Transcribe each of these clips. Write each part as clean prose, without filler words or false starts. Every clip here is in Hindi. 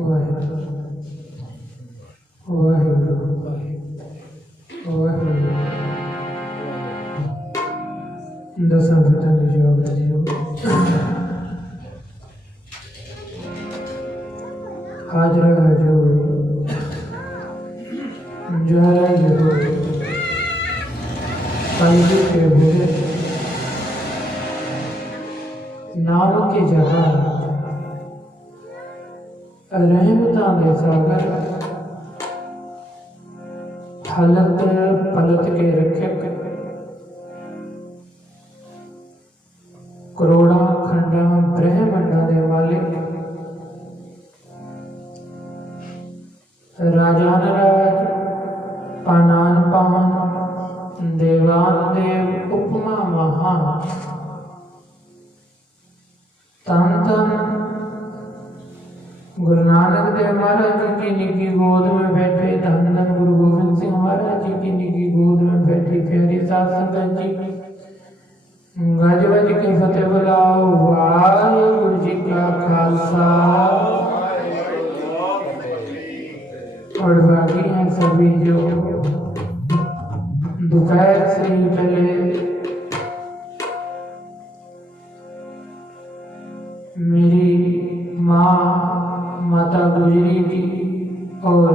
वाहिगुरु वाहिगुरु वाहिगुरु। दसम पिता योग हाजरा जो ज्वाला जो कलबी के बुरे नाम के जहां रहमता के सागर हलत पलट के रखे करोड़ा खंडा ब्रह्मंडा दे मालिक राजान राज पानान पावन देवान देव उपमा महान तन तन गुरु नानक देव महाराज जी की निकी गोद में बैठे धन धन गुरु गोविंद सिंह महाराज जी की निकी गोद में बैठी प्यारी साध संगत जी गज वज की फतेह बुलाओ। वाहिगुरु जी का खालसा और बाकी हैं सभी जो दोपहर से ही पहले मेरी माँ माता गुजरी की और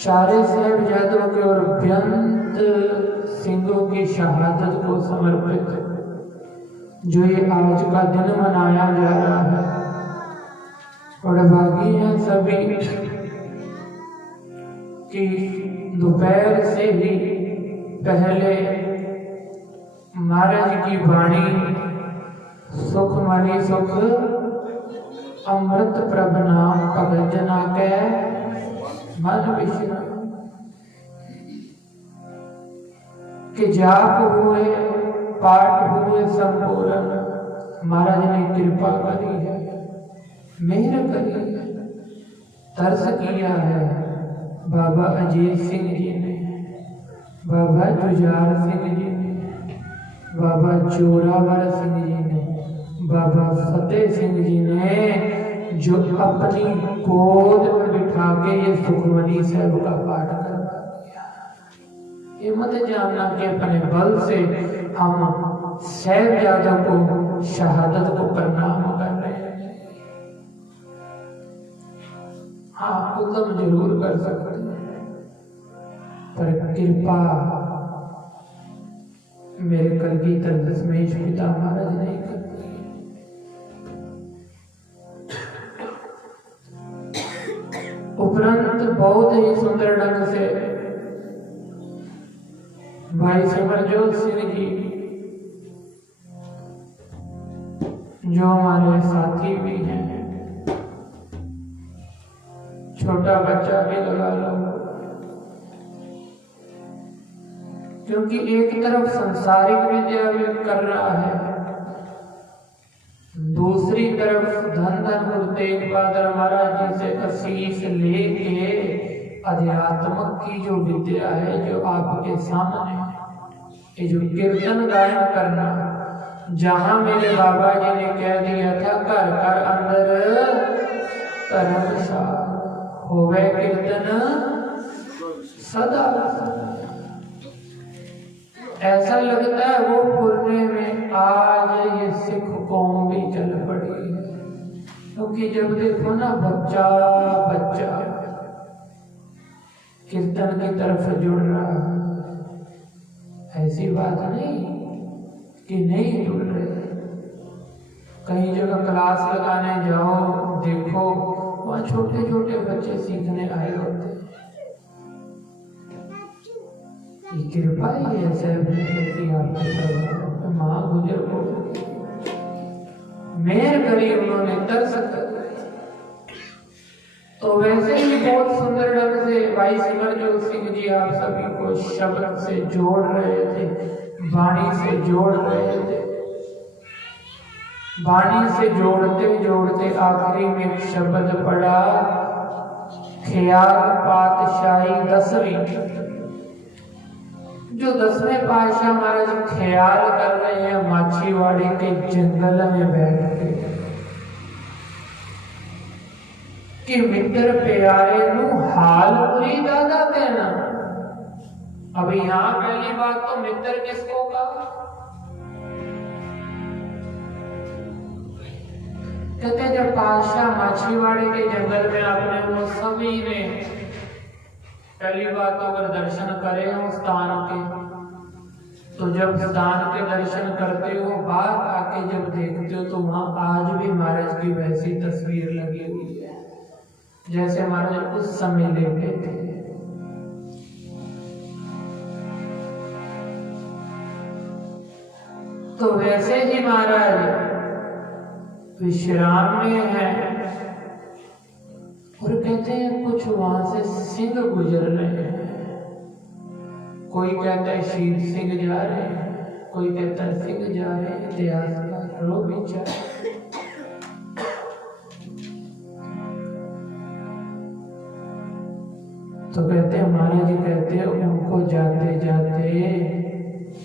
चारे साहिबजादों के और बेअंत सिंहों की शहादत को समर्पित जो ये आज का दिन मनाया जा रहा है। और बाकी हैं सभी कि दोपहर से ही पहले महाराज की वाणी सुख मणि सुख अमृत प्रभ नाम भगत जना के मन विश्राम के जाप हुए पाठ हुए संपूर्ण। महाराज ने कृपा करी है, मेहर करी है, तरस किया है। बाबा अजीत सिंह जी ने, बाबा जुझार सिंह जी ने, बाबा जोरावर सिंह जी ने, बाबा फतेह सिंह जी ने जो अपनी गोद में बिठा के ये सुखमनी साहब का पाठ करवा दिया। ये मत जानना कि अपने बल से हम साहिबजादों को शहादत को प्रणाम कर रहे हैं। हाँ, उद्यम जरूर कर सकते हैं, पर कृपा मेरे कलगीधर दशमेश पिता महाराज नहीं करती। उपरांत बहुत ही सुंदर ढंग से भाई सिमरजोत सिंह जी जो हमारे साथी भी हैं, छोटा बच्चा भी लगा लो, क्योंकि एक तरफ संसारिक विद्या भी कर रहा है, दूसरी तरफ धन धन गुरु तेग बहादुर महाराज जी से आशीष लेके अध्यात्मक की जो विद्या है जो आपके सामने ये जो कीर्तन गायन करना, जहां मेरे बाबा जी ने कह दिया था घर घर अंदर धर्मशाला होवे कीर्तन सदा। ऐसा लगता है वो पुरने में आज ये सिख कौम भी चल पड़ी है, क्योंकि जब देखो ना बच्चा बच्चा कीर्तन की तरफ जुड़ रहा है। ऐसी बात नहीं कि नहीं जुड़ रहे, कई जगह क्लास लगाने जाओ देखो वहाँ छोटे छोटे बच्चे सीखने आए होते हैं। ये कृपा ही है साहब की आपके माँ गुजर को मेहर करी, उन्होंने तरस कर। तो वैसे ही बहुत सुंदर ढंग से भाई सिमरजोत सिंह जी आप सभी को शब्द से जोड़ रहे थे, वाणी से जोड़ रहे थे। वाणी से जोड़ते जोड़ते आखिरी में एक शब्द पड़ा, ख्याल पातशाही 10वीं। जो 10वें पातशाह महाराज ख्याल कर रहे हैं माछीवाड़े के जंगल में बैठ के। कि मित्र प्यारे नू हाल पूरी दादा कहना। अब यहां पहली बात तो मित्र किसको कहा? कहते जब पातशाह माछीवाड़े के जंगल में आपने वो सभी ने पहली बात तो अगर दर्शन करे हो स्थान के, तो जब स्थान के दर्शन करते हो बाहर आके जब देखते हो तो वहां आज भी महाराज की वैसी तस्वीर लगी हुई है जैसे महाराज उस समय लेटे थे। तो वैसे ही महाराज विश्राम में है और कहते हैं कुछ वहां से सिंह गुजर रहे हैं। कोई कहता है शीर सिंह जा रहे हैं, कोई कहता है सिंह जा रहे हैं, इतिहासकार रो विचार। तो कहते हैं महाराज जी कहते हैं उनको जाते जाते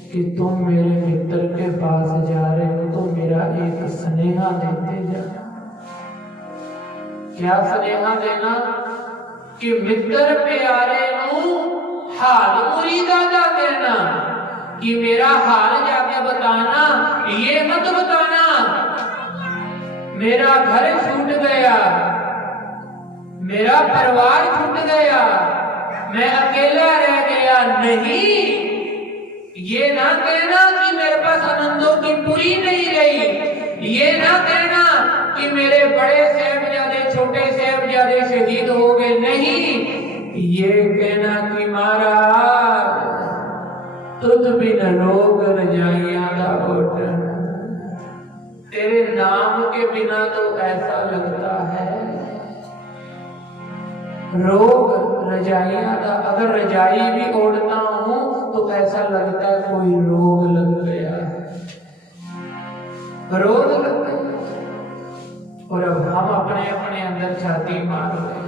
कि तुम मेरे मित्र के पास जा रहे हो तो मेरा एक स्नेहा देते जाना। क्या स्नेहा देना? कि मित्र प्यारे नू हाल पूरी दादा कहना, कि मेरा हाल जाके बताना, ये मत बताना मेरा घर छूट गया, मेरा परिवार छूट गया, मैं अकेला रह गया। नहीं, ये ना कहना कि मेरे पास आनंदों की पूरी नहीं रही, ये ना कहना कि मेरे बड़े साहबजादे छोटे साहबजादे शहीद हो गए। नहीं, ये कहना कि महाराज तुझ बिन रोग रजाइयां दा घोटन, तेरे नाम के बिना तो ऐसा लगता है रोग रजाइयां दा, अगर रजाई भी ओढ़ता हूं तो ऐसा लगता है कोई रोग लग गया है, रोग लग गया। और अब हम अपने अपने अंदर छाती मार रहे हैं।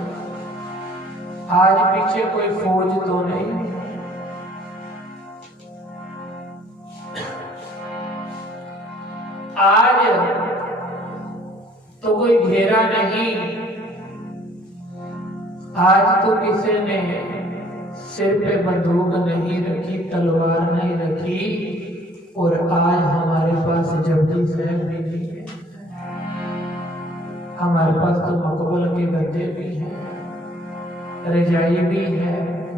आज पीछे कोई फौज तो नहीं, आज तो कोई घेरा नहीं, आज तो किसी ने सिर पे बंदूक नहीं रखी, तलवार नहीं रखी, और आज हमारे पास जब्दी साहब भी नहीं है, हमारे पास तो मकबल के गद्दे भी हैं, रजाई भी है,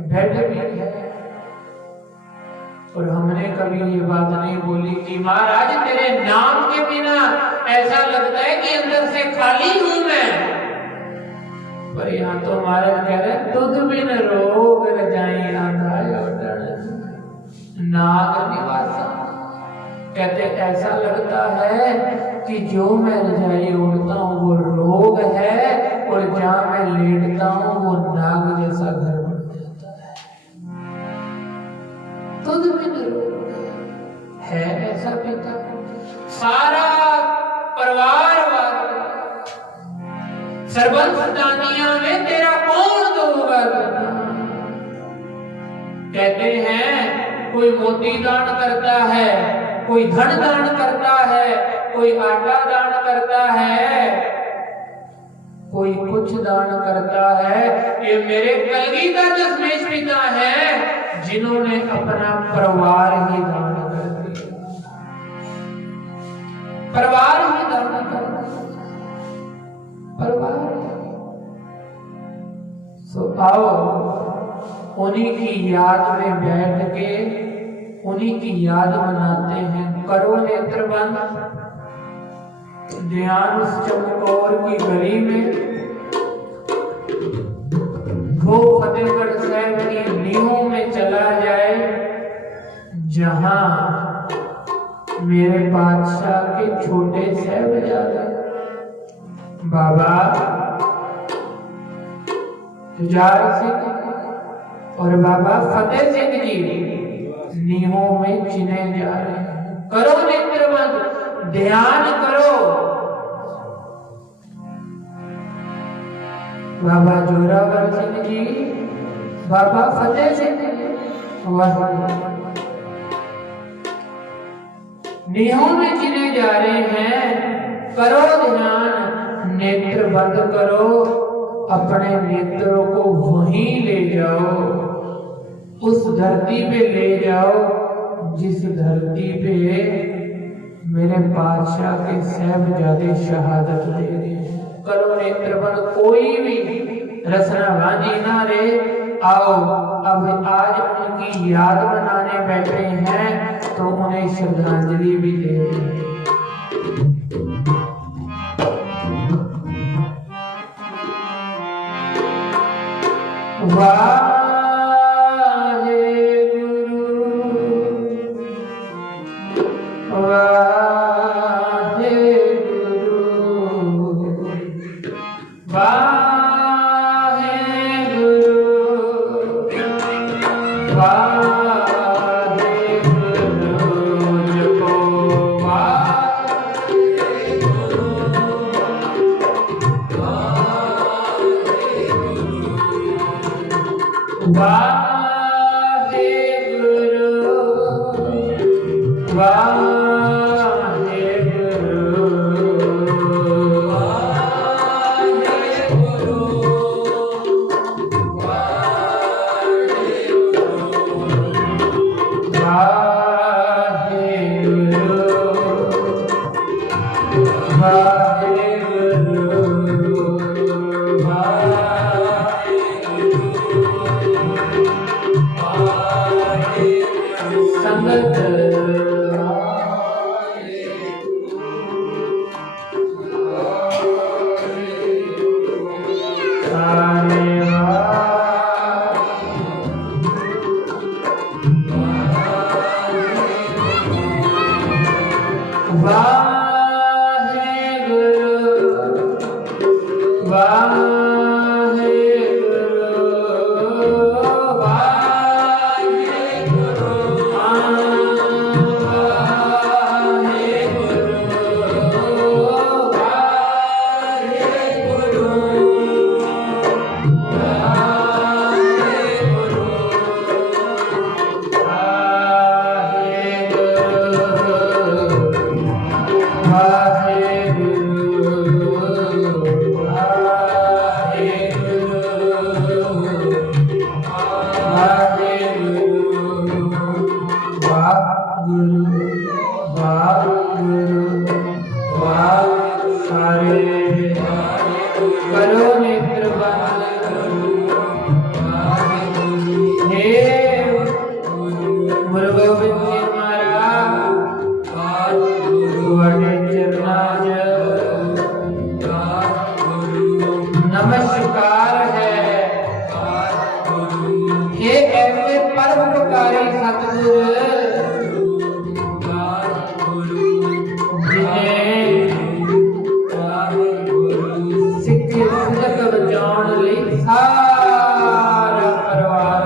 बेड भी है। और हमने कभी ये बात नहीं बोली कि महाराज तेरे नाम के बिना ऐसा लगता है कि अंदर से खाली हूं मैं। पर यहाँ तो महाराज कह रहे तुझ बिन रोग रजाइयां नाग निवासा। कहते ऐसा लगता है कि जो मैं रजाई ओढ़ता हूँ वो रोग है, और जहां मैं लेटता हूँ वो नाग जैसा घर बन जाता है। तुझ बिन रोग है ऐसा पिता, सारा परिवार वाले सर्वंस दानिया में तेरा कौन दोगा? कहते हैं कोई मोती दान करता है, कोई धन दान करता है, कोई आटा दान करता है, कोई कुछ दान करता है। ये मेरे कलगीधर दशमेश पिता हैं जिन्होंने अपना परिवार ही दान कर दिया, परिवार ही दान कर दिया, परिवार। सो आओ उन्हीं की याद में बैठ के उन्हीं की याद मनाते हैं। करो नेत्र बंद, ध्यान उस चमकौर की गली में, वो फतेहगढ़ साहब की नींवों में चला जाए जहां मेरे बादशाह के छोटे साहबजादे बाबा जुझार सिंह और बाबा फतेह सिंह जी नींवों में चिने जा रहे हैं। करो नेत्र बंद, ध्यान करो। बाबा जोरावर सिंह जी, बाबा फतेह सिंह वह नींवों में चिने जा रहे हैं। करो ध्यान, नेत्र बंद करो, अपने नेत्रों को वहीं ले जाओ, उस धरती पे ले जाओ जिस धरती पे मेरे बादशाह के साहिबजादे शहादत दे रहे हैं। करो नेत्र बंद, कोई भी रसना वांझी ना रहे। आओ अब आज उनकी याद मनाने बैठे हैं तो उन्हें श्रद्धांजलि भी दे दें। वाहे गुरु वाहे गुरु वाहे गुरु वाहे गुरु जपो वाहे गुरु वाहे गुरु वाहे गुरु वाहे गुरु वाहे नमस्कार है। हे ऐसे परोपकारी सतगुरु जिन्हें सिख सिदक बचाने लई सारा परिवार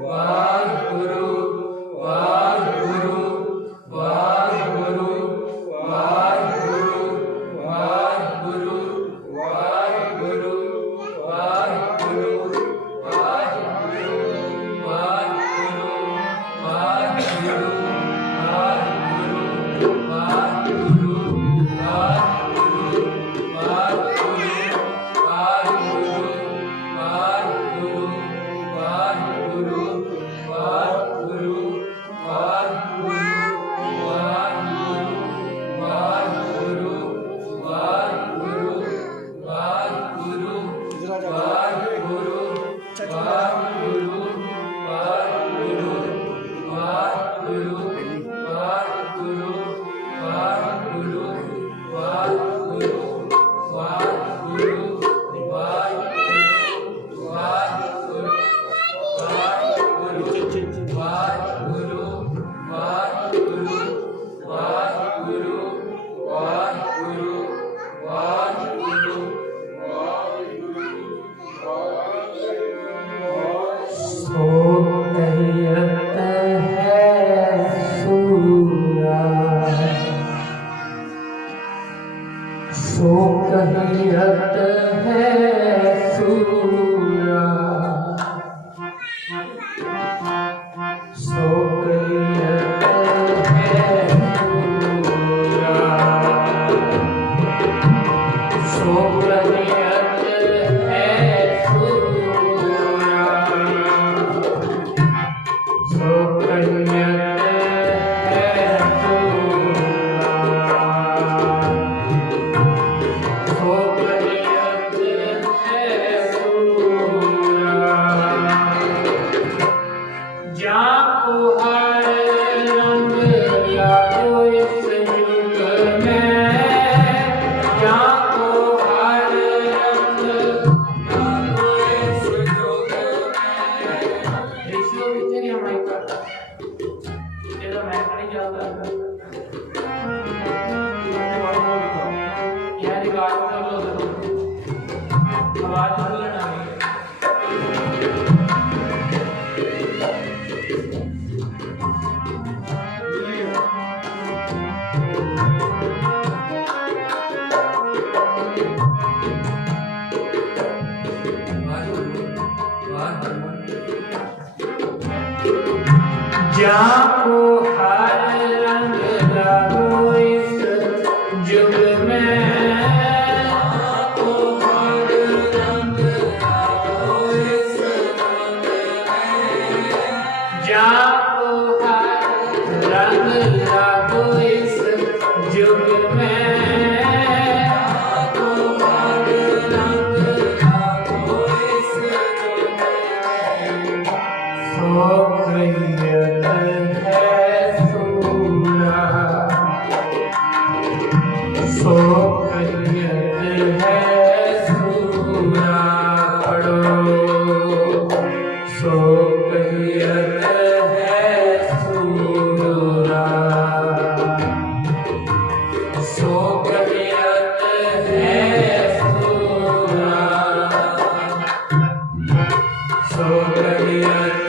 वाहिगुरु जाको हर रंग लागो इस जुग में, जाको हर रंग लागो इस जुग में, जाको हर रंग लागो इस जुग में, जाको हर रंग लागो इस जुग में, सो कहियत है सूरा, सो कहियत है सूरा, पढ़ो सो कहियत है सूरा, सो कहियत है सूरा, सो कहियत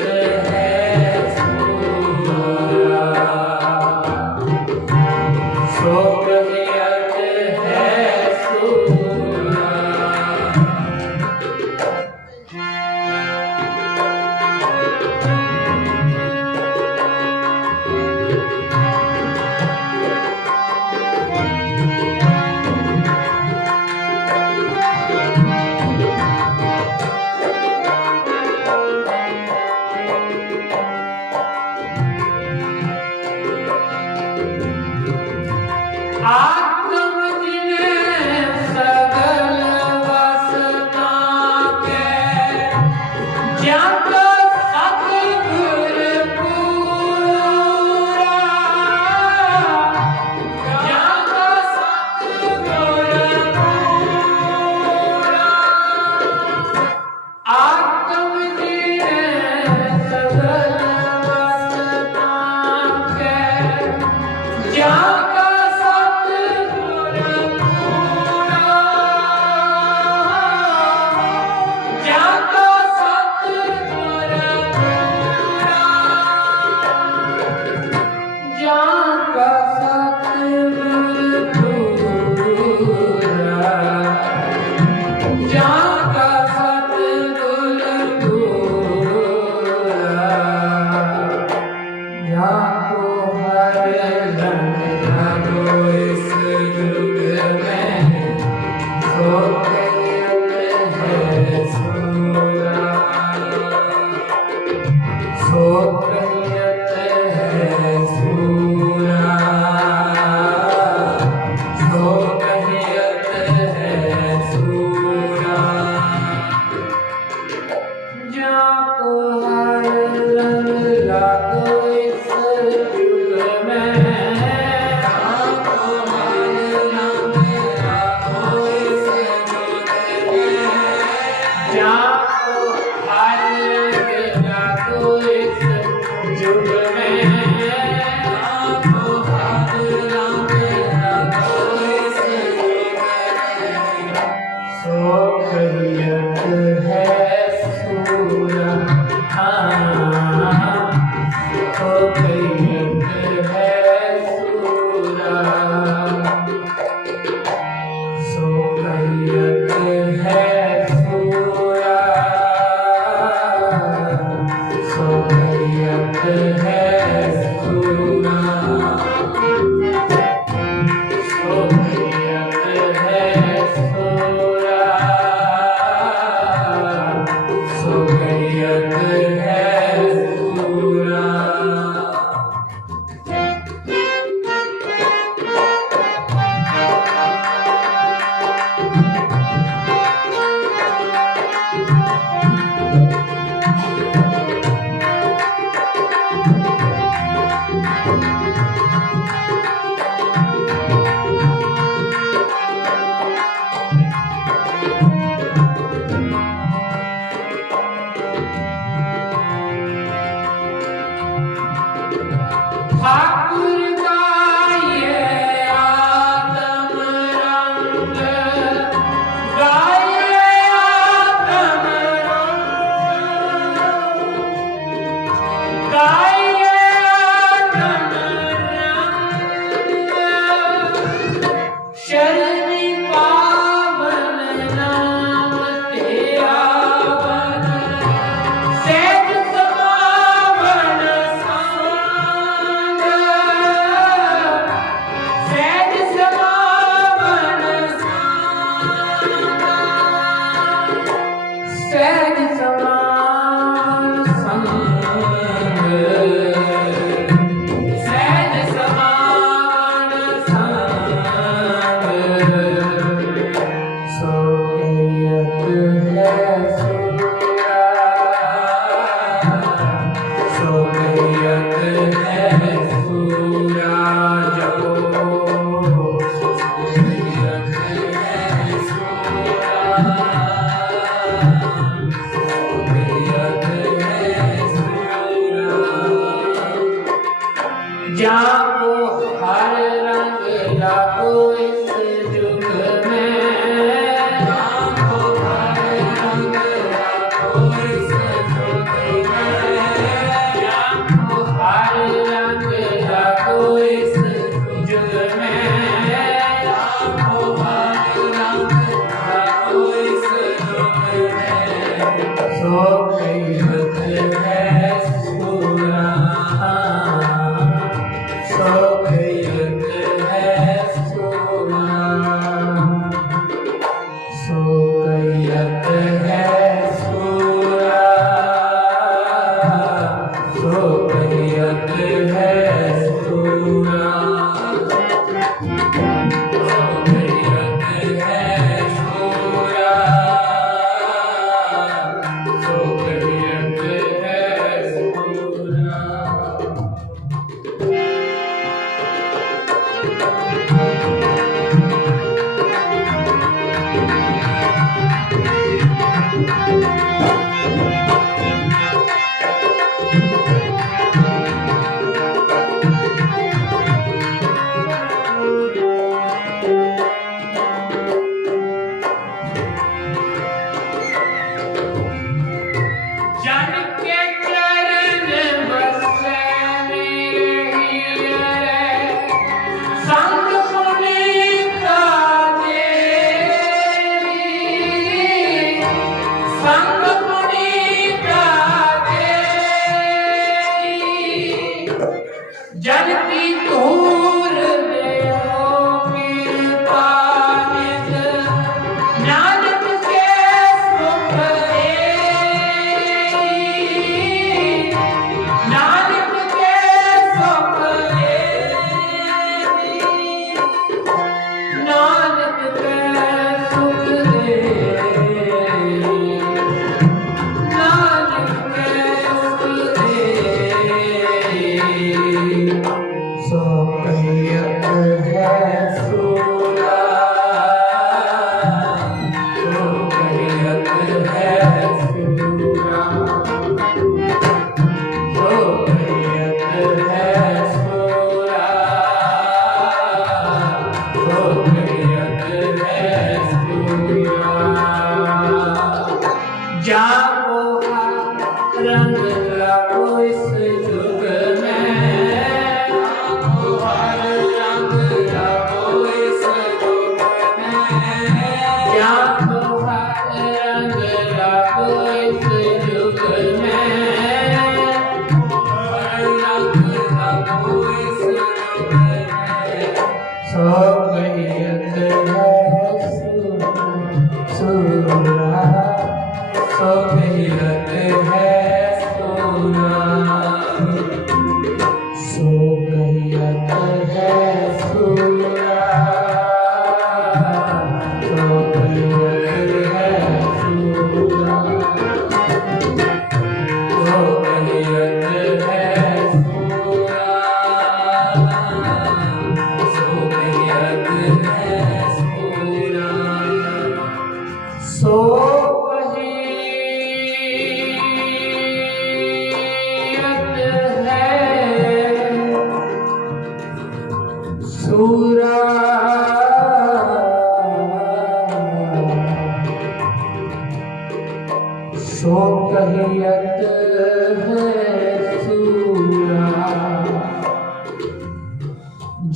So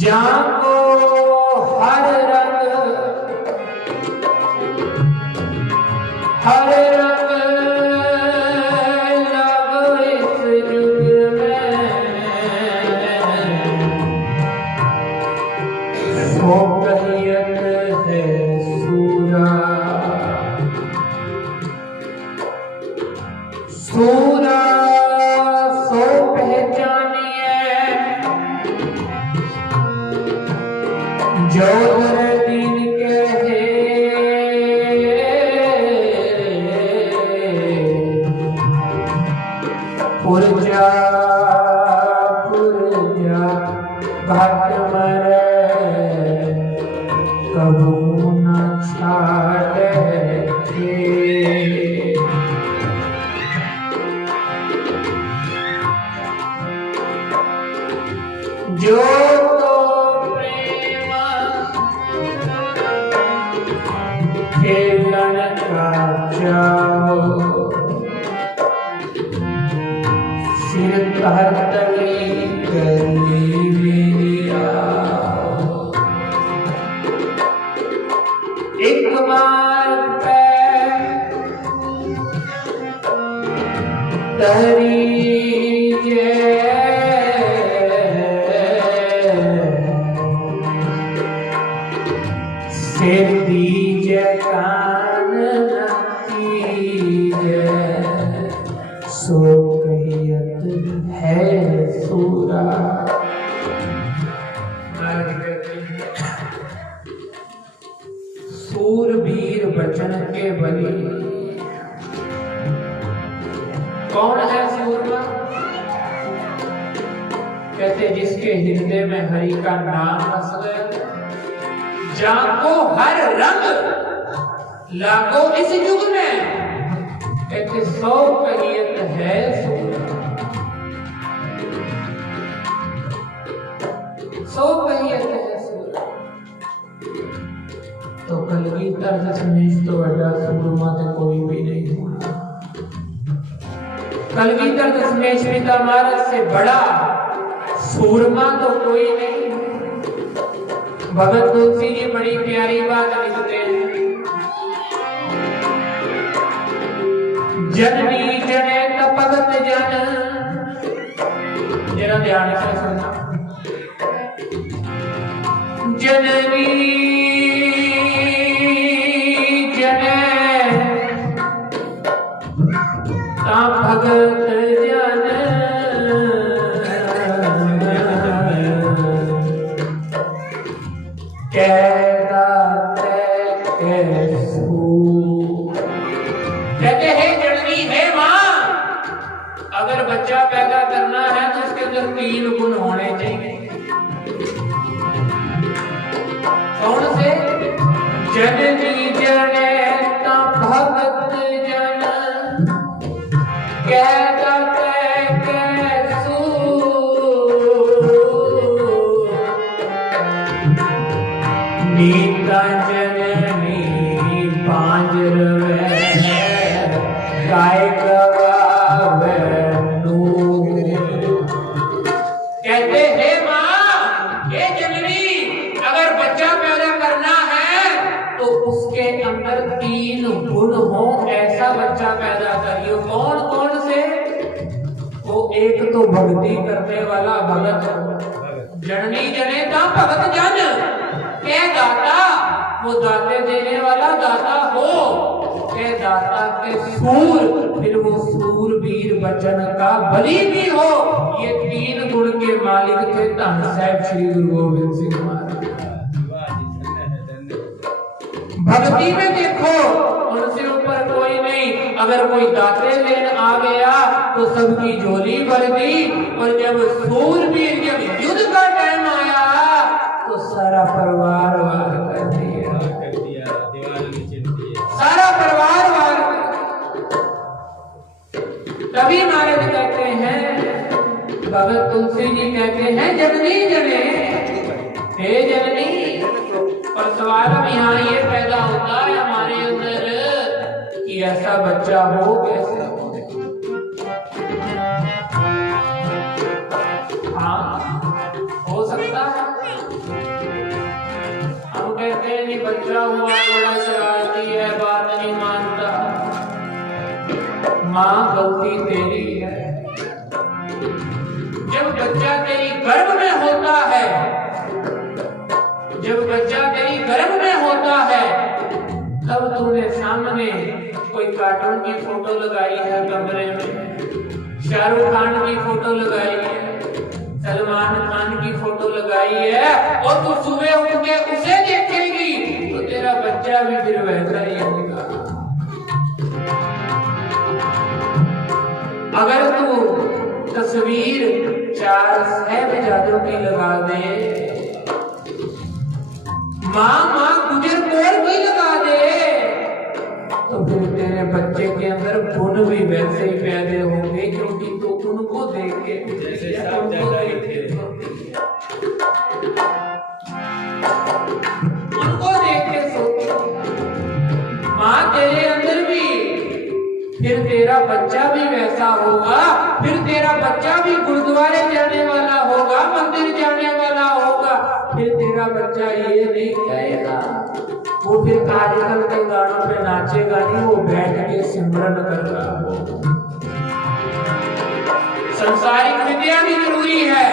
जाको हर रंग लग इस युग में, सो कहियत है सूरा, सूरा सो पहचानिए, जो दीन कहे पुरजा घाट मरे कबू न छाड़े, जो तो प्रेम खेलन का चाहो, सिर तली करी मेरिया, एक बार पे तरीजे, सिर दीजे कान दीजे, सो कहियत है सूरा। सूरवीर बचन के बली, कौन है सूरमा? कहते जिसके हृदय में हरि का नाम बस गया, जाको हर रंग लागो इस युग में, कहते सौ कहियत है सूरा, सौ कहियत है सूरा। तो कलगीधर दशमेश तो बड़ा सूरमा तो कोई भी नहीं हुआ। कलगीधर दशमेश पिता महाराज से बड़ा सूरमा तो कोई नहीं। भगत तुलसी जी बड़ी प्यारी बात लिखते हैं, जननी जने तपगत जन, जरा ध्यान से सुनना, जननी जने भगत जन, कहते हैं जननी है मां, अगर बच्चा पैदा करना है तो उसके अंदर 3 गुण होने चाहिए। कौन से? जननी जने भगत जन, नीता जननी पांजर गाय गवावे नूर। कहते हैं मां ये जननी अगर बच्चा पैदा करना है तो उसके अंदर 3 गुण हो, ऐसा बच्चा पैदा करियो। कौन कौन से? वो एक तो भक्ति करने वाला भगत, जननी जनेता भगत जन, के दाता वो दाते देने वाला दाता हो, के दाता के सूर, फिर वो सूरवीर बचन का बलि भी हो। ये 3 गुण के मालिक थे धन साहिब श्री गुरु गोविंद सिंह महाराज। भक्ति में देखो उनसे ऊपर कोई नहीं। अगर कोई दाते लेन आ गया तो सबकी झोली भर दी, और जब सूरवीर जब युद्ध का टाइम आया तो सारा परिवार वार कर दिया, सारा परिवार वार कर। तभी महाराज कहते हैं, भगत तुलसी जी कहते हैं जननी जने, हे जननी। और सवाल अब यहाँ ये पैदा होता है हमारे अंदर कि ऐसा बच्चा हो कैसे हो? हाँ हो सकता है। बच्चा हुआ बड़ा शरारती है, बात नहीं मानता। मां गलती तेरी है। जब बच्चा तेरी गर्भ में होता है, जब बच्चा तेरी गर्भ में होता है, तब तूने सामने कोई कार्टून की फोटो लगाई है कमरे में, शाहरुख खान की फोटो लगाई है, सलमान खान की फोटो लगाई है, और तू सुबह उठ के उसे देखेगी तो तेरा बच्चा भी फिर वैसा ही होगा। अगर तू तस्वीर 4 साहिबजादों की लगा दे, माँ गुजर कौर की लगा दे, तो फिर तेरे बच्चे के अंदर गुण भी वैसे ही पैदा होंगे, क्योंकि तू उनको देख के सोच। माँ तेरे अंदर भी, फिर तेरा बच्चा भी वैसा होगा, फिर तेरा बच्चा भी गुरुद्वारे जाने वाला होगा, मंदिर जाने वाला होगा। फिर तेरा बच्चा ये नहीं कहेगा, वो फिर आजकल के गानों पे नाचेगा नहीं, वो बैठ के सिमरन कर रहा हो। संसारिक विद्या भी जरूरी है,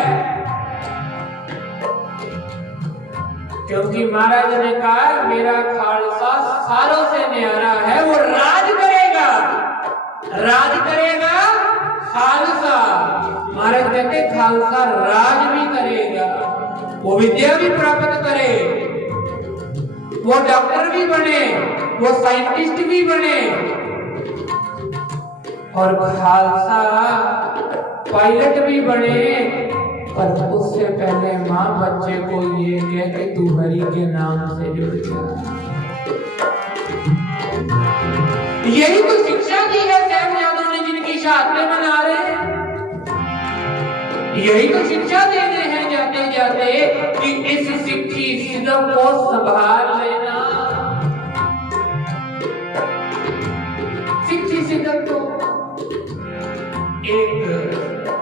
क्योंकि महाराज ने कहा मेरा खालसा सारों से न्यारा है, वो राज करेगा, राज करेगा खालसा। महाराज कहते खालसा राज भी करेगा, वो विद्या भी प्राप्त करे, वो डॉक्टर भी बने, वो साइंटिस्ट भी बने, और खालसा पायलट भी बने। पर उससे पहले माँ बच्चे को ये कह कि तू हरि के नाम से जुड़ जा। यही तो शिक्षा दी है साहिबजादों ने, जिनकी शहादतें मना रहे हैं। यही तो शिक्षा दे रहे हैं जाते जाते कि इस सिक्खी सिद्ध को संभाल लेना। सिक्खी सिद्ध तो एक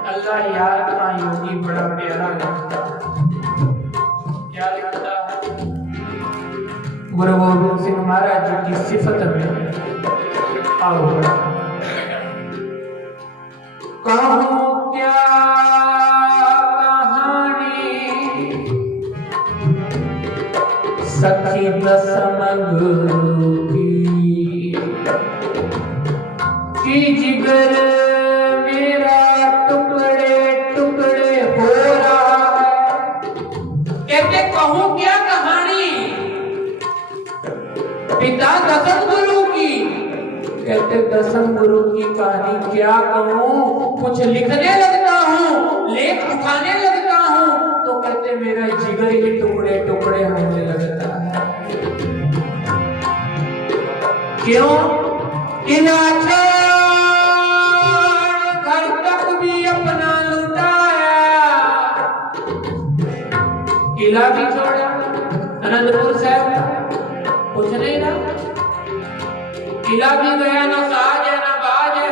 अल्लाह यार का योगी बड़ा प्यारा लिखता है। क्या लिखता है? गुरु गोविंद सिंह महाराज जी की सिफत में आओ कहूं क्या सखी दसम गुरु की जिगर मेरा टुकड़े टुकड़े हो रहा है। कहते कहूं क्या कहानी पिता दसम गुरु की, कहते दसम गुरु की कहानी क्या कहूं, कुछ लिखने लगता हूं, लेख उठाने लगता हूं, तो कहते मेरा जिगर ही टुकड़े टुकड़े होने लगता है। क्यों? किला छोड़ घर तक भी अपना लुटाया, किला भी छोड़ा, अनंतपुर साहब कुछ नहीं रहा, किला भी गया, ना साज है ना बाज है,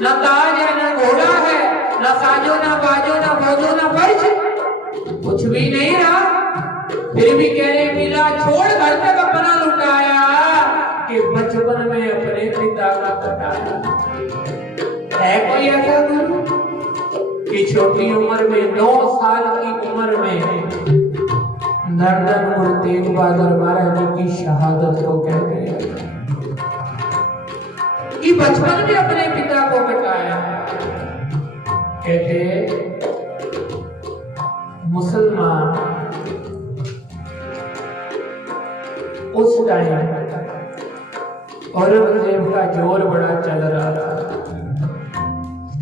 ना ताज है ना घोड़ा है, ना साजो ना बाजो ना भोजो ना पर्च, कुछ भी नहीं रहा। फिर भी कह रहे किला छोड़ घर तक अपना लुटाया, कि बचपन में अपने पिता का कटाया। है कोई ऐसा गुरु कि छोटी उम्र में 9 साल की उम्र में नर्दन गुरु तेग बहादुर महाराज जी की शहादत को कह दिया कि बचपन में अपने पिता को कटाया। कहते मुसलमान उस टाइम औरंगजेब का जोर बड़ा चल रहा था,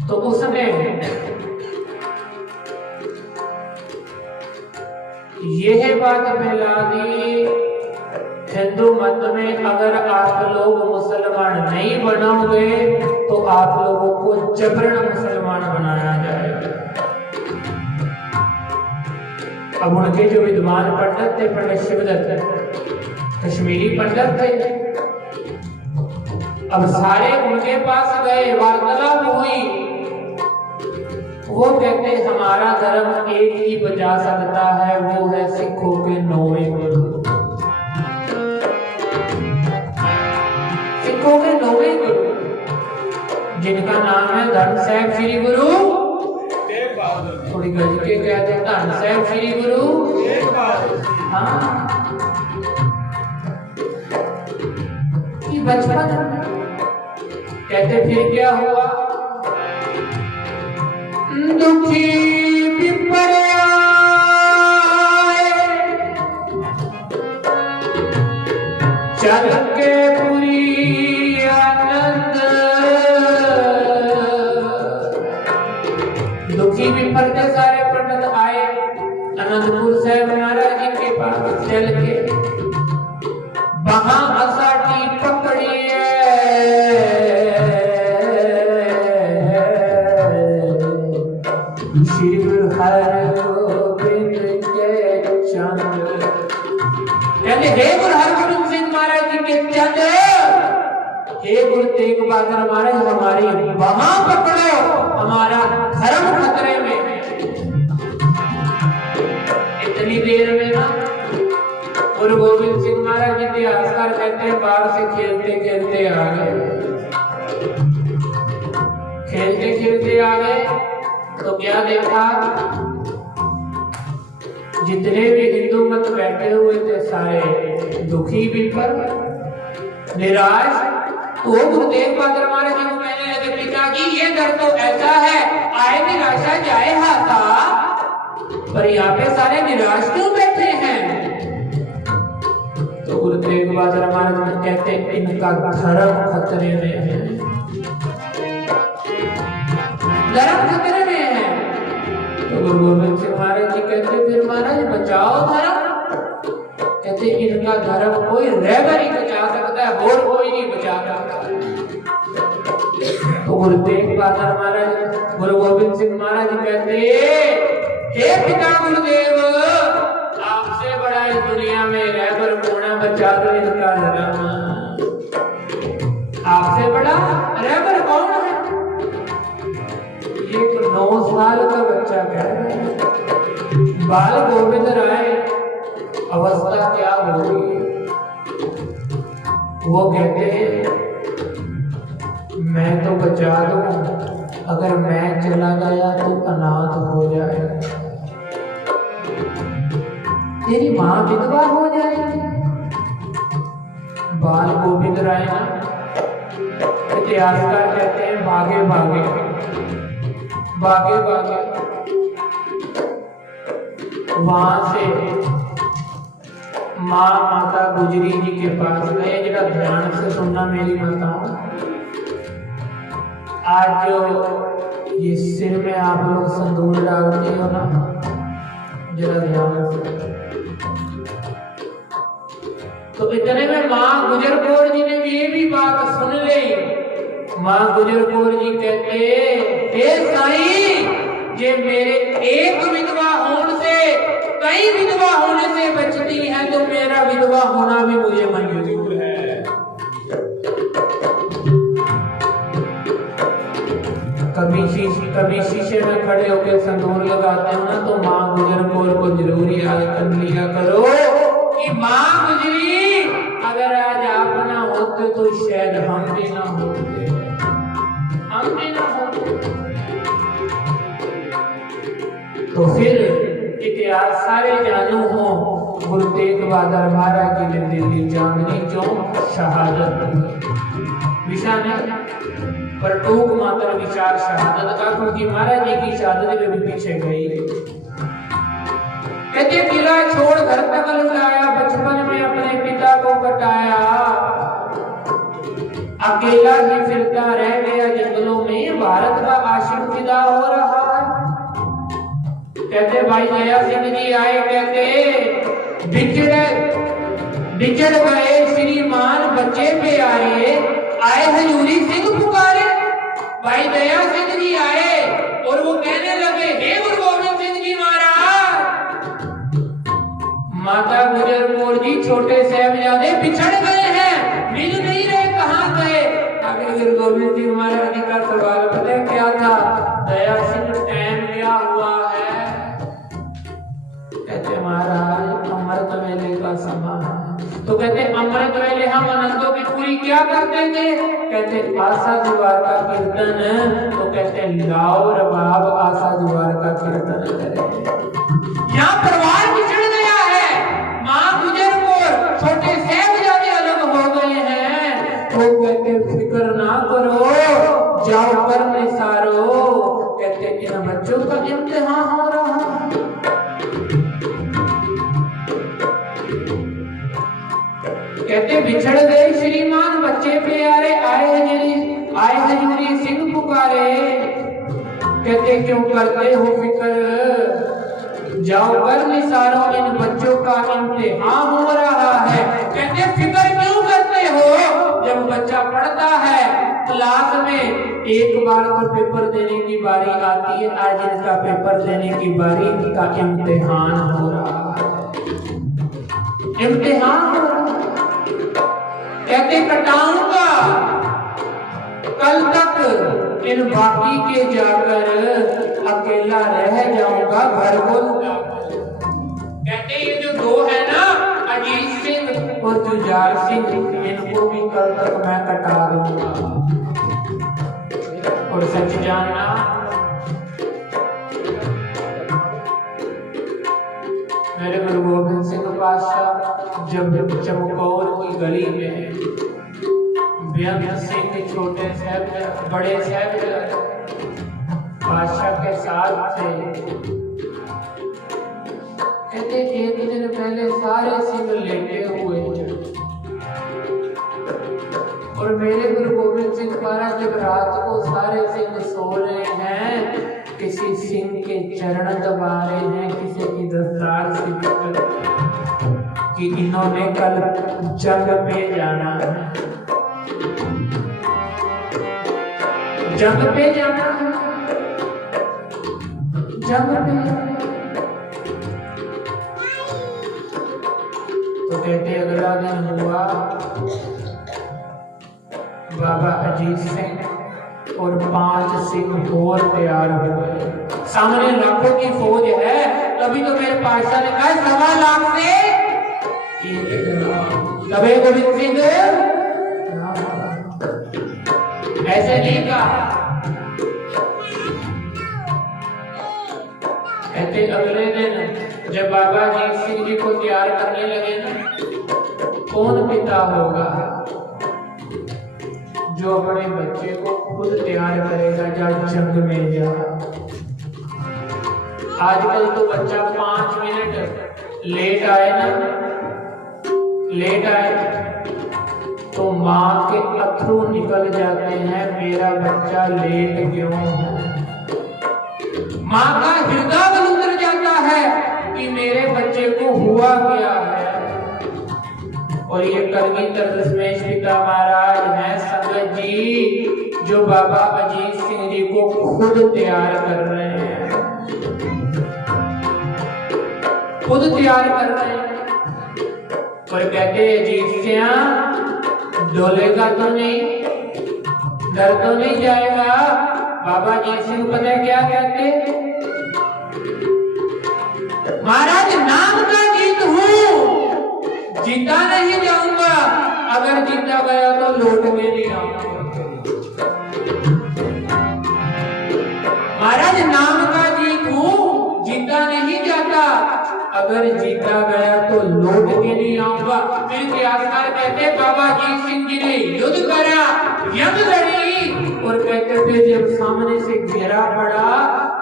तो उसने यह बात फैला दी हिंदू मत में, अगर आप लोग मुसलमान नहीं बनोगे तो आप लोगों को जबरन मुसलमान बनाया जाएगा। अब उनके जो विद्वान पंडित थे, पंडित शिवदत्त कश्मीरी पंडित थे, अब सारे उनके पास गए, वार्तालाप हुई। वो कहते हमारा धर्म एक ही बचा सकता है, वो है सिखों के 9वें गुरु। सिखों के नौवें गुरु, जिनका नाम है धन साहिब श्री गुरु तेग बहादुर। थोड़ी गज के कहते हैं धन साहिब श्री गुरु तेग बहादुर। हाँ, कि बचपन कहते फिर क्या हुआ, दुखी विपर्याय चल के पूरी आनंद, दुखी विपर के सारे पंडित आए अनंतपुर साहिब महाराज जी के पास चल के, वहां असाटी पकड़ी श्री गुरु हरगोबिंद के चंद। कहते हे गुरु हरगोबिंद सिंह महाराज जी के चंद, हे गुरु तेग बहादुर महाराज हमारी वहां पकड़ो, हमारा धर्म खतरे में है। इतनी देर में ना गुरु गोविंद सिंह महाराज जी इतिहासकार कहते हैं बाहर से खेलते खेलते आ गए, खेलते खेलते आ गए तो क्या देखा, जितने भी हिंदू मत बैठे हुए थे सारे दुखी विपर निराश। वो गुरु तेग बहादुर महाराज जी को कहने लगे पिताजी ये दर तो ऐसा है, आए निराशा जाए हाथा, पर यहाँ पे सारे निराश क्यों बैठे हैं। तो गुरु तेग बहादुर महाराज कहते इनका धर्म खतरे में है, धर्म खतरे में है। तो गुरु गोविंद सिंह महाराज जी कहते फिर महाराज बचाओ धर्म। कहते इनका धर्म कोई रहबर ही बचा सकता है, और कोई नहीं बचा सकता। तो गुरु तेग बहादुर महाराज गुरु गोविंद सिंह महाराज जी कहते हे पिता गुरुदेव, आपसे बड़ा इस दुनिया में रहबर होना, बचा दो इनका धर्म। आपसे बड़ा रहबर कौन है? एक 9 साल का बच्चा कह रहा है, बाल गोविंद राय अवस्था क्या होगी। वो कहते हैं मैं तो बचा दूं, अगर मैं चला गया तो अनाथ हो जाए, तेरी मां विधवा हो जाएगी। बाल गोविंद राय ना इतिहासकार कहते हैं भागे भागे भागे भागे वहां से माता गुजरी जी के पास गए। जरा ध्यान से सुनना मेरी माताओं, आज जो ये सिर में आप लोग संदूर डालते हो ना, जरा ध्यान से। तो इतने में माँ गुजर कौर जी ने भी ये भी बात सुन ली। माँ गुजर कौर जी कहते हे साईं, जे मेरे एक विधवा होने से कई विधवा होने से बचती है तो मेरा विधवा होना भी मुझे मंजूर है। कभी शीशे में खड़े होकर संदूर लगाते हो ना, तो माँ गुजर कौर को जरूर याद कर लिया करो कि माँ गुजरी अगर आज आप ना होते तो शायद हम भी ना होते, हम भी ना होते। तो फिर इतिहास सारे जानू हो, गुरु तेग बहादुर महाराज जी ने दिल्ली चांदनी चौक शहादत विषय नहीं पर टूक मात्र विचार शहादत का, क्योंकि महाराज जी की शहादत में भी पीछे गई। कहते किला छोड़ घर तक लौटाया, बचपन में अपने पिता को कटाया, अकेला ही फिरता रह गया जंगलों में, भारत का आशिक विदा हो रहा है। कहते भाई दया सिंह जी आए, कहते बिछड़ गए श्रीमान बच्चे पे आए हजूरी सिंह पुकारे। भाई दया सिंह जी आए और वो कहने लगे हे गुरु गोविंद सिंह जी महाराज, माता गुजर कौर जी छोटे साहिबजादे बिछड़ गए हैं, मिल नहीं रहे, कहाँ गए। आगे गुरु गोविंद सिंह महाराज जी का सवाल पता क्या था, दया सिंह टाइम क्या हुआ है। कहते महाराज अमृत वेले का समय है। तो कहते अमृत वेले हम आनंदों की पूरी क्या करते थे? कहते आशा जुआर का कीर्तन। तो कहते लाओ रबाब आशा जुआर का कीर्तन करें। यहाँ परिवार बिछड़ गया है, माँ गुजर और छोटे साहबजादे अलग हो गए हैं। तो कहते फिक्र ना करो, जाओ कर निसारो। कहते इन बच्चों का इम्तिहान हो रहा है। कहते बिछड़ गए श्रीमान बच्चे प्यारे, आए हजूरी सिंह पुकारे। कहते क्यों करते हो फिक्र, जाओ कर निसारो, इन बच्चों का इम्तिहान हो रहा है। कहते फिक्र क्यों करते हो, जब बच्चा पढ़ता है क्लास में, एक बार तो पेपर देने की बारी आती है, आज इनका पेपर देने की बारी, इनका इम्तिहान हो रहा है, इम्तिहान हो रहा है। कहते कटाऊंगा कल तक इन बाकी के जाकर, अकेला रह जाऊंगा घर को। कहते ये जो दो है ना, अजीत सिंह और जुझार सिंह, इनको भी कल तक मैं कटा दूंगा। और सच जानना, मेरे गुरु गोविंद सिंह पातशाह जब चमकौर की गली में बेअंत सिंह छोटे साहब बड़े साहब पातशाह के साथ थे, कहते एक दिन पहले सारे सिंह लेटे हुए और मेरे गुरु गोविंद सिंह महाराज जब रात को सारे सिंह सो रहे हैं, किसी सिंह के चरण दबा रहे हैं, किसी की दस्तार से कि इन्होंने कल जंग पे जाना है, जंग पे जाना है, जंग पे जाना है। तो कहते अगला दिन हुआ, बाबा अजीत सिंह और 5 सिंह और तैयार हुए। सामने लाखों की फौज है, तभी तो मेरे पातशाह ने कहा 1.25 लाख से तबे गोविंद सिंह ऐसे नहीं कहा। कहते अगले दिन जब बाबा अजीत सिंह जी को तैयार करने लगे ना, कौन पिता होगा जो अपने बच्चे को खुद तैयार करेगा, जा जंग में जा। आजकल तो बच्चा 5 मिनट लेट आए ना, लेट आए तो माँ के अथरू निकल जाते हैं, मेरा बच्चा लेट क्यों है। माँ का हृदय उतर जाता है कि मेरे बच्चे को हुआ क्या है। और ये कलगीधर दशमेश पिता महाराज हैं संगत जी, जो बाबा अजीत सिंह जी को खुद तैयार कर रहे हैं, खुद तैयार कर रहे हैं। और कहते अजीत सिंह डोलेगा तो नहीं, डर तो नहीं जाएगा। बाबा अजीत सिंह पता क्या कहते, महाराज नाम का जीत हूँ, जीता नहीं जाऊंगा, अगर जीता गया तो लौट के नहीं आऊंगा। महाराज नाम का जीत हूँ, जीता नहीं जाता, अगर जीता गया तो लौट के नहीं आऊंगा। फिर इतिहासकार कहते बाबा अजीत सिंह जी ने युद्ध करा, यंग लड़ी, और कहते थे जब सामने से घेरा पड़ा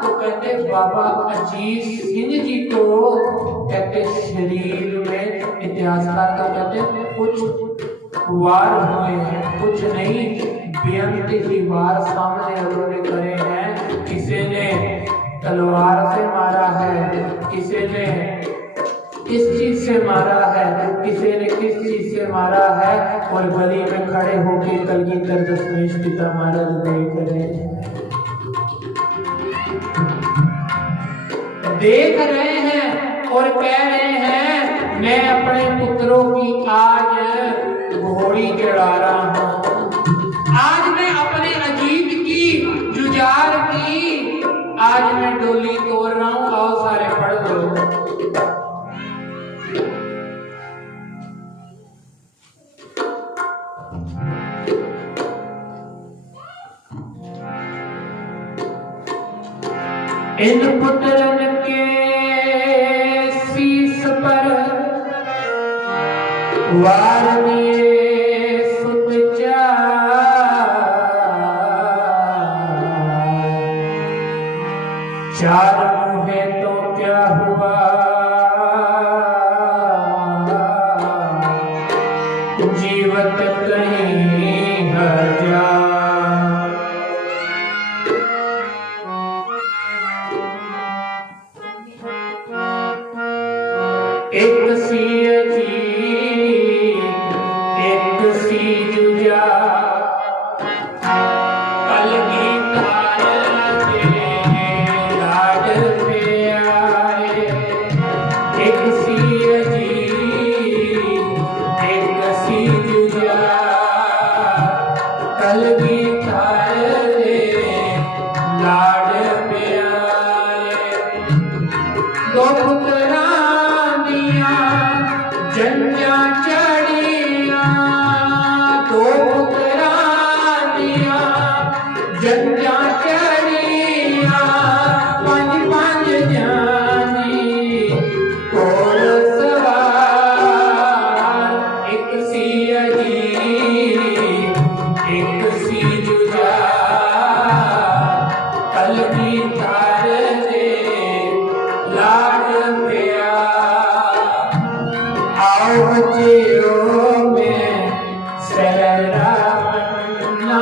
तो कहते बाबा अजीत सिंह जी को कहते शरीर में, इतिहासकार तो कहते कुछ वार हुए हैं, कुछ नहीं बेअंत ही वार सामने उन्होंने करे हैं। किसी ने तलवार से मारा है, किसी ने किस चीज से मारा है, किसी ने किस चीज से मारा है। और गली में खड़े होकर कलगीधर दशमेश पिता महाराज देख रहे हैं और कह रहे हैं मैं अपने पुत्रों की आज घोड़ी चढ़ा रहा हूं, आज मैं अपने अजीत की, जुझार की आज मैं डोली तोड़ रहा हूं। आओ सारे पढ़ लो। इन पुत्रन के शीस पर वार दिए सुत चार मुहे तो क्या हुआ जीवत कहीं हजार एक सी अजीत एक सी जुजा कलगी तार के लाड पे आए एक सी अजीत एक सी जुजा कलगी तार के लाड पे आए दो पुत्रा जंजा चढ़िया दो पुत्रा दिया जंजा चढ़िया पंज पंज जानी और सवार एक सी अजीत एक सी जुजा कलगी तार दे लाड पिया बच्चियों में सहरा बनना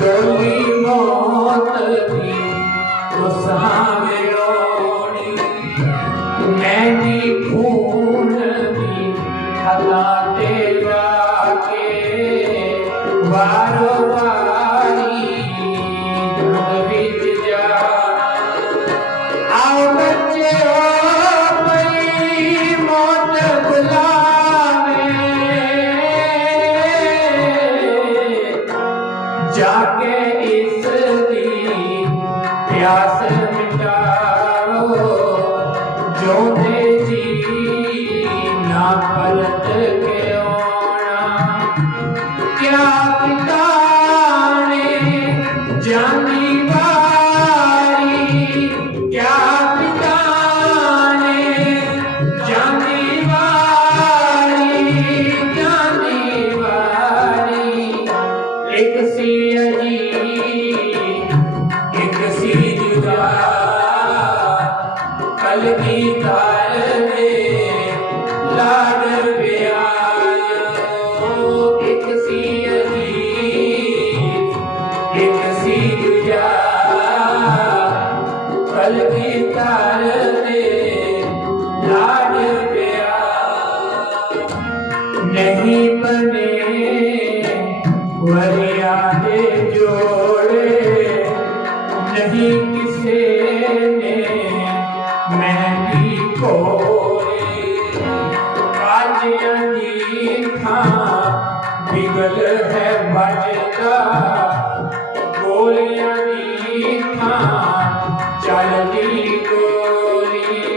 डोली मौत की उसावे रोनी मेहंदी खून भी हलाते जाके वारो वारी धुन बिच जा आओ बच्चे जाके इसकी प्यास मिटाओ जो दे जी ना पलट के आना क्या पिता ने जानी बारी क्या पिता ने जानी बारी एक सी एक सी जुदा कलगी तार में लाड पे आयो एक सी एक सी जुदा कलगी तार में लाड पे आयो नहीं बने वरिया दे जोड़े नहीं किसे ने मेहंदी खोए काजियां जी खां बिगल है बजदा गोलियां जी खां चलती गोली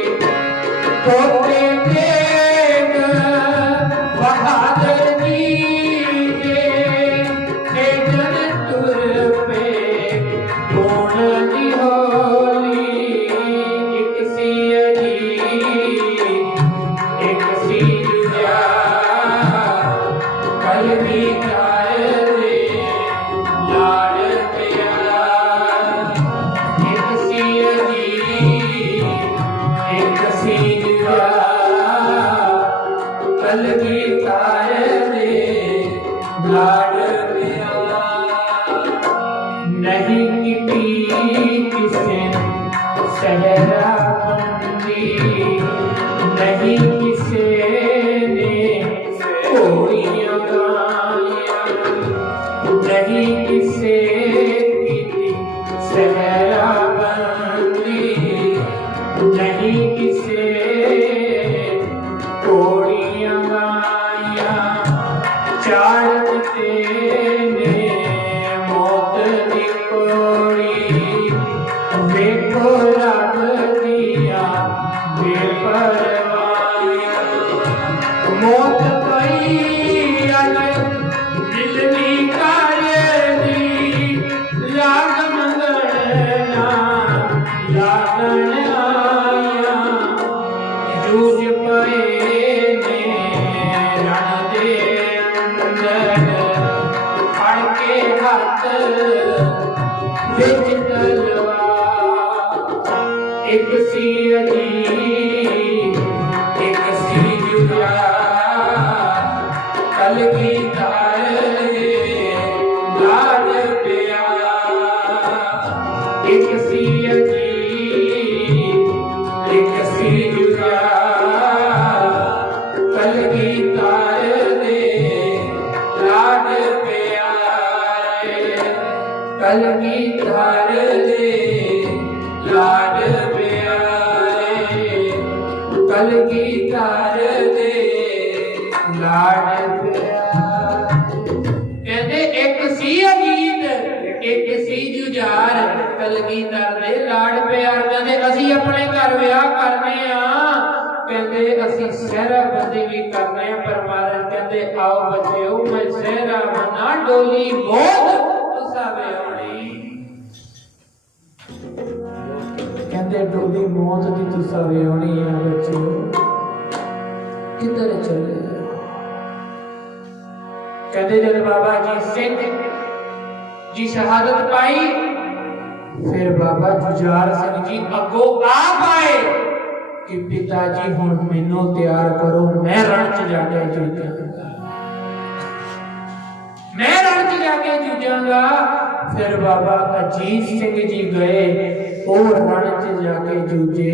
पोते देख बहादुर जी नहीं किसी किसे सहरा बंदी नहीं किसे ने कोड़ियां गाया नहीं किसे की सहरा बंदी नहीं किसे कोड़ियां गाया चाड़ते ने मौत दी कोड़ी देखो रख दिया बेपरवाह मौत पई दिलनी कार्य दी लाग मंगना मारन आया जूझ पए ने रण दे अंदर फड़ के हाथ विच तलवार एक सी अजीब एक सी जुझार कलगीधर लाड प्यार एक सी अजीब एक सी जुझार कलगीधर लाड प्यार कलगीधर लाड प्यारे कलगीधर दे लाड प्यारे कहते एक सी अजीत एक सी जुझार कलगीधर दे लाड प्यार कहते असी अपने घर विआह करने आ कहते असी सहरा बंदी भी करने पर महाराज कहते आओ बच्चों मैं सहरा बना डोली बहुत तुसावे आनी कहते डोली मौत की तुसावे आनी है बच्चों किधर चले कहते जब बाबा जी सिंह जी शहादत पाई फिर बाबा जुझार सिंह जी अगो आप आए कि पिताजी हुण मैनू तैयार करो मैं रण च जाके जूझांगा मैं रण च जाके जूझांगा फिर बाबा अजीत सिंह जी गए और रण च जाके जूझे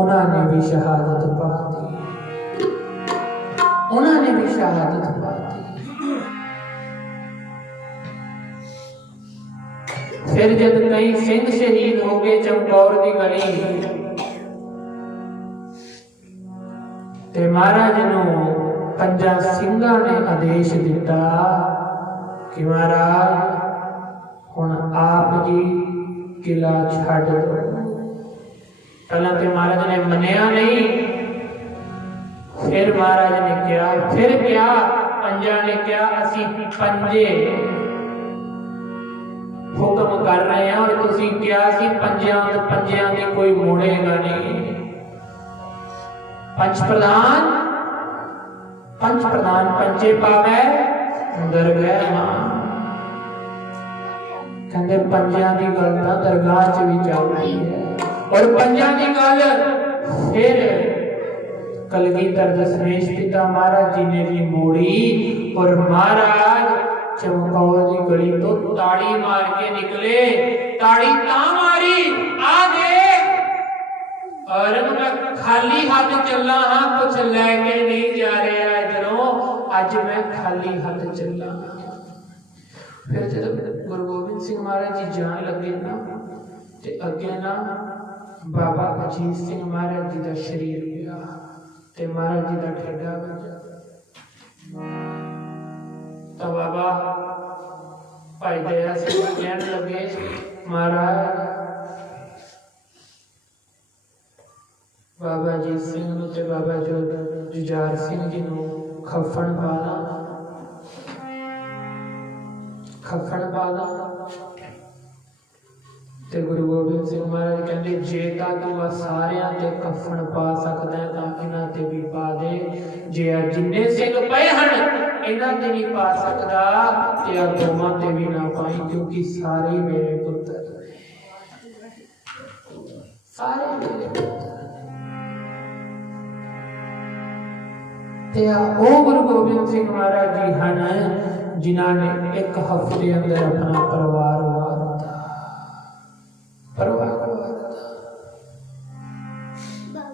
उन्होंने भी शहादत पा दी उन्होंने भी शहादत पा दी फिर जब कई सिंह शहीद हो गए चमकौर की गली ते महाराज नूं पंजा सिंघां ने आदेश दिता कि महाराज हुण आप जी किला छड्ड दो पहला तो महाराज ने मनिया नहीं फिर महाराज ने क्या पंजा ने क्या असी पंजे हुक्म कर रहे हैं और तुसी क्या सी पंजियां दे कोई मोड़ेगा नहीं पंच प्रधान पंजे पावे दरगाह मां कहंदे पंजियां दी गल तां दरगाह च भी चलदी है और पंजियां दी गल फिर कलगीधर दशमेश पिता महाराज जी ने भी मोड़ी और महाराज चमकौर की गली तो ताड़ी मार के निकले ताड़ी ता मारी आ देख और मैं खाली हाथ चला हाँ कुछ लेके नहीं जा रहा इधरों आज मैं खाली हाथ चला फिर जब गुरु गोबिंद सिंह महाराज जी जान लगे ना ते अगे ना बाबा अजीत सिंह महाराज जी का शरीर गया ते महाराज जी का ठेडा बजा तो बाबा भाई दया सिंह कहने लगे महाराज बाबा जी सिंह ते बाबा जुझार सिंह जी नूं खफन पाना ते गुरु गोबिंद सिंह महाराज कहते जे तां तू सारियां ते कफन पा सकदा है तां इन्हां ते भी पा दे जे जिन्ने सिंह पए हन इन्हां ते नहीं पा सकदा ते आ दोवां ते भी ना पाई क्योंकि सारे मेरे पुत्र सारे मेरे पुत्र ते ओ गुरु गोबिंद सिंह महाराज जी हन जिन्हां ने एक हफ्ते अंदर अपना परिवार वारता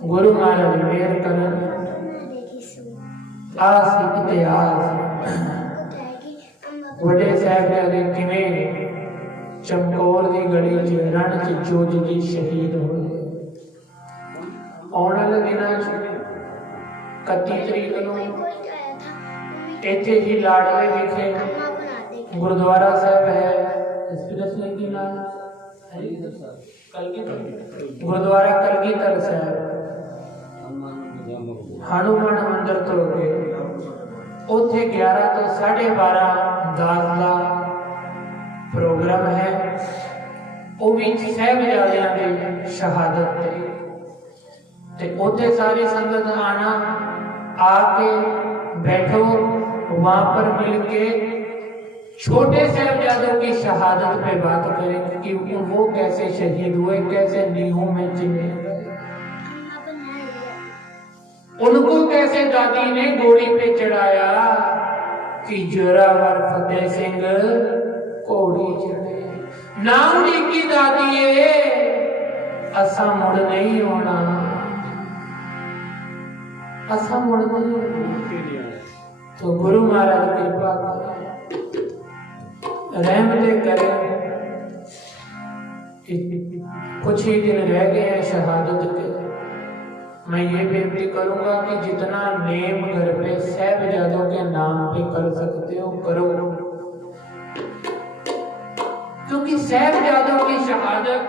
गुरु महाराज मेहर करन आसी इतिहास वडे साहिबजादे किवें चमकौर दी गली च रण च जूझ के शहीद होए आने वाले दिनां 31 तरीक नूं इत्थे ही लाडवे विखे गुरुद्वारा साहिब है की नाम गुरुद्वारा कलगीधर साहिब हनुमान मंदिर तो गए उथे 11 तो 12:30 दास का प्रोग्राम है ਉਹ ਵੀ ਸਾਹਿਬਜ਼ਾਦਿਆਂ ਦੀ ਸ਼ਹਾਦਤ ਤੇ ਉੱਥੇ सारी संगत आना, आके बैठो वहां पर मिलके छोटे साहिबजादों की शहादत पे बात करें कि वो कैसे शहीद हुए, कैसे नीहों में चिने गए, उनको कैसे दादी ने घोड़ी पे चढ़ाया कि जोरावर फतेह सिंह घोड़ी चढ़े। नाम की दादी असा मुड़ नहीं होना, असा मुड़ नहीं होना। तो गुरु महाराज कृपा करें, रहमत करें। कुछ ही दिन रह गए हैं शहादत के। मैं ये बेनती करूंगा कि जितना नेम घर पे साहिबजादों के नाम पे कर सकते हो करो, क्योंकि साहिबजादों की शहादत,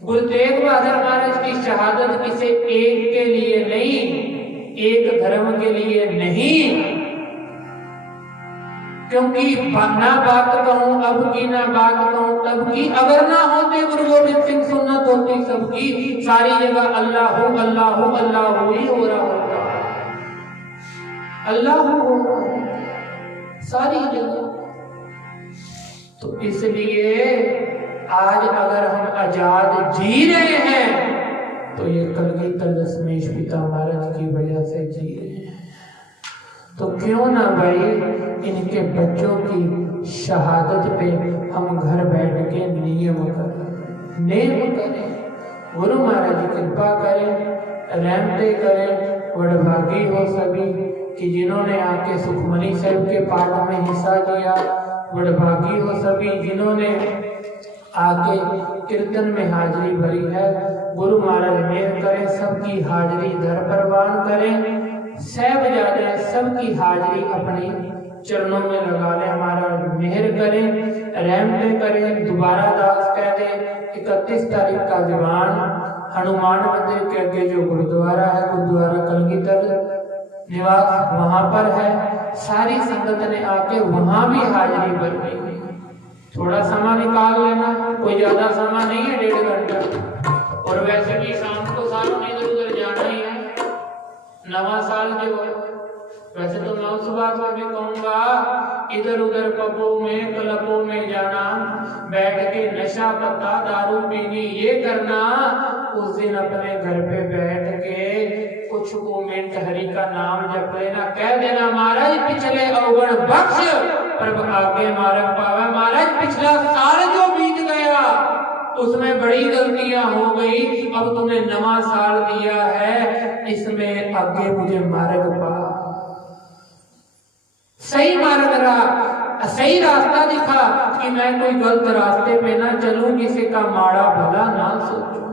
गुरु तेग बहादुर महाराज की शहादत किसी एक के लिए नहीं, एक धर्म के लिए नहीं, क्योंकि ना बात कहूं अब की, ना बात कहूं तब की, अगर ना होते गुरु गोविंद सिंह सुन्नत होती सबकी, सारी जगह अल्लाह हो अल्लाह हो अल्लाह हो ही हो रहा होता, अल्लाह हो रहा है सारी जगह। तो इसलिए आज अगर हम आजाद जी रहे हैं तो ये कलगीधर दशमेश पिता महाराज की वजह से जी रहे हैं। तो क्यों ना भाई इनके बच्चों की शहादत पे हम घर बैठ के नियम करें, नेम करें, गुरु महाराज की कृपा करें, रहमतें करें। वडभागी हो सभी कि जिन्होंने आके सुखमनी साहिब के पाठ में हिस्सा लिया, वडभागी हो सभी जिन्होंने आके कीर्तन में हाजिरी भरी है। गुरु महाराज मेहर करें, सबकी हाजिरी दर परवान करें, साहिबजादे सबकी हाजिरी अपने चरणों में लगा ले, हमारा मेहर करें, रहमतें करें। दोबारा दास कह दे 31 तारीख का दीवान हनुमान मंदिर के आगे जो गुरुद्वारा है, गुरुद्वारा कलगीधर निवास वहां पर है। सारी संगत ने आके वहां भी हाजिरी भरनी है। थोड़ा समय निकाल लेना, कोई ज्यादा समय नहीं है, 1.5 घंटा। और वैसे भी शाम को सालों में इधर उधर जाना ही है, नवा साल जो है। वैसे तो मैं उस बात में भी कहूंगा, इधर उधर पबों में क्लबों में जाना, बैठ के नशा पत्ता दारू पीनी ये करना, उस दिन अपने घर पे बैठ के कुछ मोमेंट हरि का नाम जप लेना, कह देना महाराज पिछले अवगुण बख्श पर आगे मार्ग पावे। महाराज पिछला साल जो बीत गया उसमें बड़ी गलतियां हो गई, अब तुमने नवा साल दिया है, इसमें आगे मुझे मार्ग पा, सही मार्ग रहा, सही रास्ता दिखा कि मैं कोई गलत रास्ते पे ना चलूं, किसी का माड़ा भला ना सोचूं।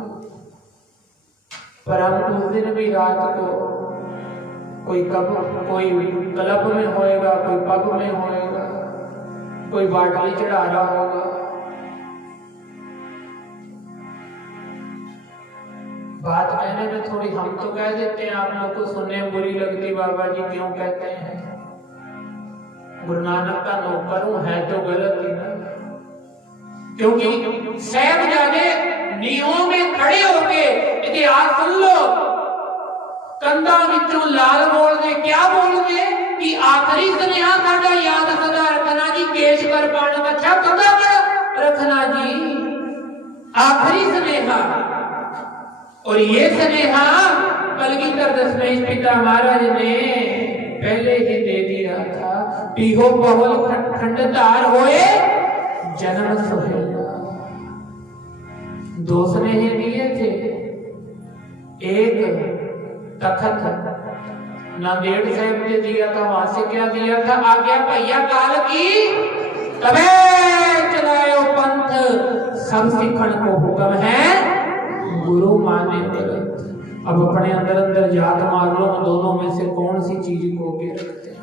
पर हम उस दिन भी रात को कोई क्लब में होएगा, कोई पब में होएगा, कोई बाटली चढ़ा रहा होगा। बात कहने में थोड़ी हम तो कह देते हैं, आप लोग को सुनने में बुरी लगती, बाबा जी क्यों कहते हैं? गुरु नानक का नौकर हूं, है तो गलत ही ना, क्योंकि साहिबजादे नीहों में खड़े होके इतिहास सुन लो, कंधा विचों लाल बोल दे, क्या बोल दे कि आखिरी स्नेहा साडा याद सदा रखना जी, केश कर पान अच्छा कंधा कर रखना जी, आखिरी स्नेहा। और ये स्नेहा कलगीधर दशमेश पिता महाराज ने पहले ही दे दिया था। पीहो बहुल खंडतार होए जन्म सुहेला, 2 स्नेह दिए थे। एक तखत नांदेड़ साहिब ने दिया था, वहां से क्या दिया था? आज्ञा भैया काल की तबे चलायो पंथ, सब सिखण को हुक्म है गुरु माने गलत। अब अपने अंदर जात मार लो, दोनों में से कौन सी चीज को के रखते हैं?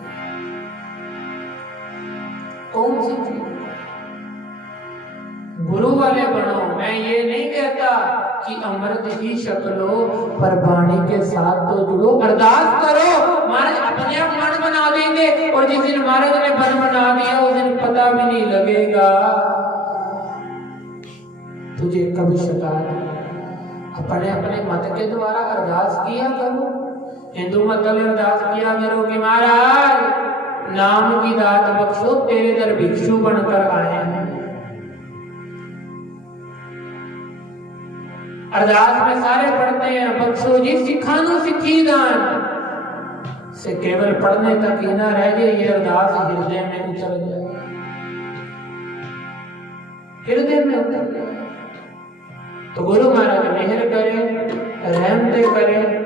कौन सी चीज? गुरु वाले बनो। मैं ये नहीं कहता कि अमृत ही छक लो, पर वाणी के साथ तो जुड़ो, अरदास करो। महाराज अपने आप मन बना देंगे, और जिस दिन महाराज ने मन बना दिया उस दिन पता भी नहीं लगेगा तुझे कभी शिकायत अपने अपने मत के द्वारा अरदास किया करो। हिंदू मत में अरदास किया करो कि महाराज नाम की दात बख्शो, तेरे दर भिक्षु बनकर आए हैं। अरदास में सारे पढ़ते हैं बख्शो जी सिखानु सिखी दान, से केवल पढ़ने तक ही ना रह जाए, ये अरदास हृदय में उतर जाए, हृदय में उतर जाए। तो गुरु महाराज मेहर करें, रहमतें करें।